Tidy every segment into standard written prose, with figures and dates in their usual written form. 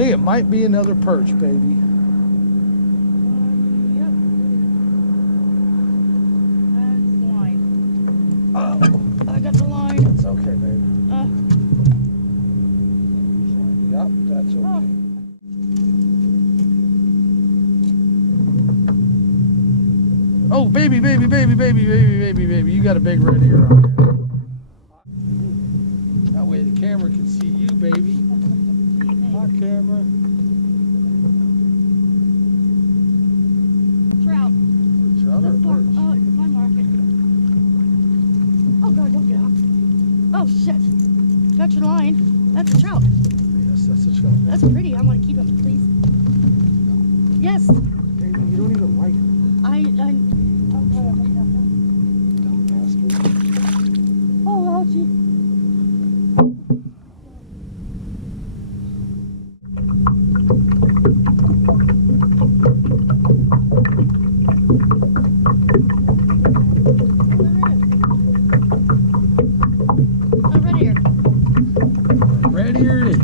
think it might be another perch, baby. Yep. That's the line. Oh, I got the line. it's okay, baby. Yep, that's okay. Oh. Oh, baby, baby, baby, baby, baby, baby, baby. You got a big red ear on here. That way the camera can see you, baby. Hi, camera. Trout. Trout or perch? Oh, it's my market. Oh, God, don't get out. Oh, shit. Got your line. That's a trout. Yes, that's a trout. That's pretty. I want to keep him, please. Yes. Baby, you don't even like it. Dumb bastard. Oh, ouchie.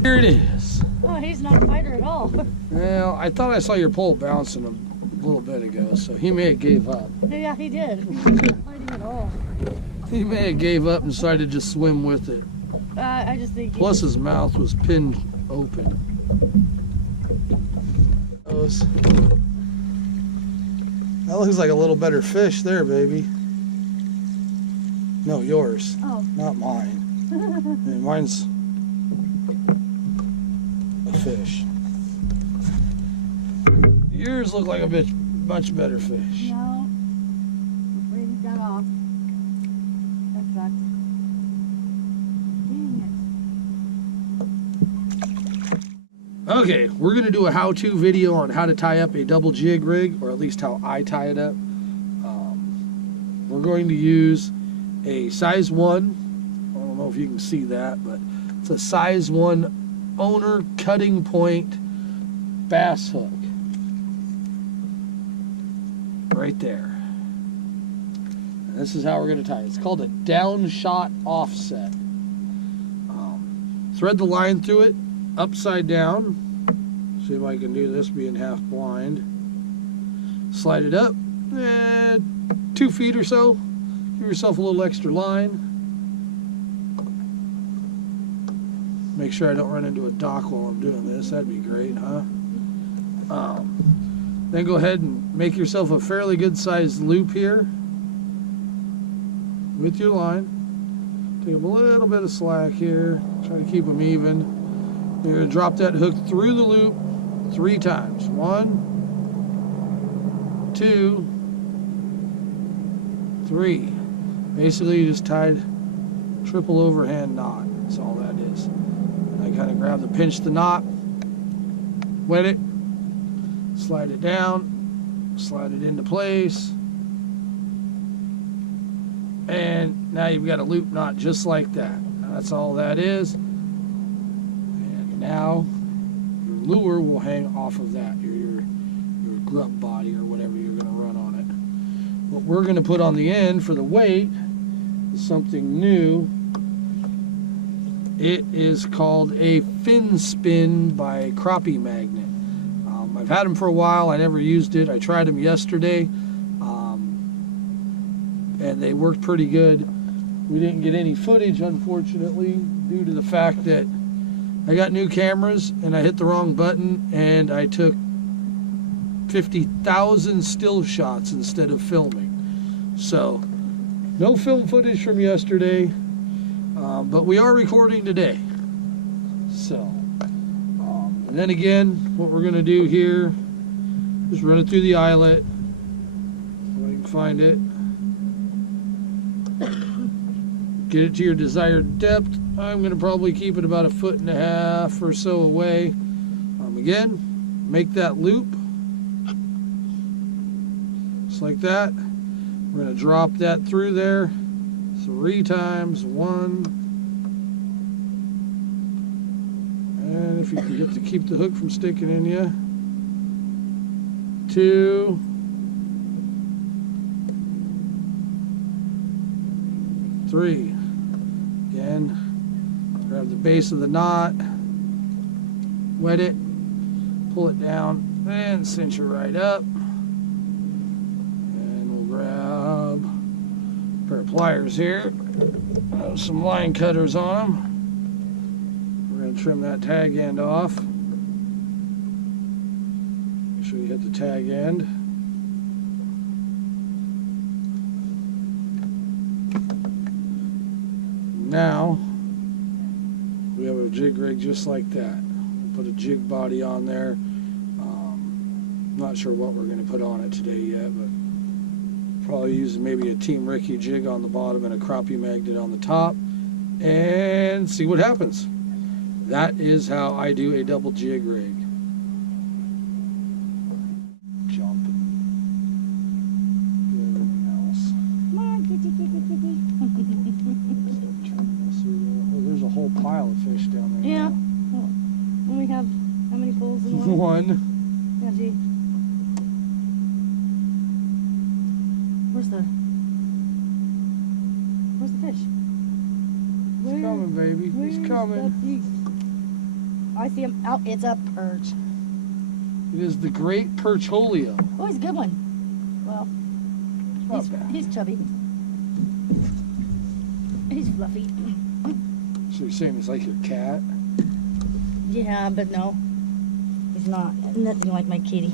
Here it is. Oh, he's not a fighter at all. Well, I thought I saw your pole bouncing a little bit ago, so he may have gave up. Yeah, he did. He wasn't fighting at all. He may have gave up and decided to just swim with it. I just think. Plus his mouth was pinned open. That looks like a little better fish there, baby. No, yours. Oh. Not mine. And mine's a fish. Yours look like a much better fish. No. I'm afraid he got off. That sucks. Dang it. Okay, we're going to do a how-to video on how to tie up a double jig rig, or at least how I tie it up. We're going to use a size 1. I don't know if you can see that, but it's a size 1 owner cutting point bass hook. Right there. And this is how we're going to tie it. It's called a downshot offset. Thread the line through it upside down. See if I can do this being half blind. Slide it up 2 feet or so. Give yourself a little extra line. Make sure I don't run into a dock while I'm doing this. That'd be great, huh? Then go ahead and make yourself a fairly good sized loop here with your line. Take a little bit of slack here. Try to keep them even. You're going to drop that hook through the loop 3 times. 1, 2, 3. Basically, you just tied triple overhand knot. That's all that is. And I kind of grab pinch the knot, wet it, slide it down, slide it into place, and now you've got a loop knot just like that. That's all that is. And now your lure will hang off of that, your grub body or whatever you're going to run on it. What we're going to put on the end for the weight is something new. It is called a fin spin by Crappie magnet. I've had them for a while. I never used it. I tried them yesterday, and they worked pretty good. We didn't get any footage, unfortunately, due to the fact that I got new cameras and I hit the wrong button and I took 50,000 still shots instead of filming. So, no film footage from yesterday, but we are recording today. So. And then again, what we're going to do here is run it through the eyelet, if I can find it. Get it to your desired depth. I'm going to probably keep it about 1.5 feet or so away. Again, make that loop. Just like that. We're going to drop that through there 3 times. 1. And if you can get to keep the hook from sticking in you. 2. 3. Again, grab the base of the knot, wet it, pull it down and cinch it right up. And we'll grab a pair of pliers here. Some line cutters on them. We're going to trim that tag end off. Make sure you hit the tag end. Now we have a jig rig just like that. We'll put a jig body on there. Not sure what we're going to put on it today yet, but probably using maybe a Team Ricky jig on the bottom and a crappie magnet on the top, and see what happens. That is how I do a double jig rig. Jump and do everything else. Come on, kitty, kitty, kitty. Oh, there's a whole pile of fish down there. Yeah. Now. Oh. And we have how many poles in one? One. Yeah, gee. Where's the fish? He's coming, baby. He's coming. I see him. Oh, it's a perch. It is the great percholio. Oh, he's a good one. Well, Not bad. he's chubby. He's fluffy. So you're saying it's like your cat? Yeah, but no. He's not. Nothing like my kitty.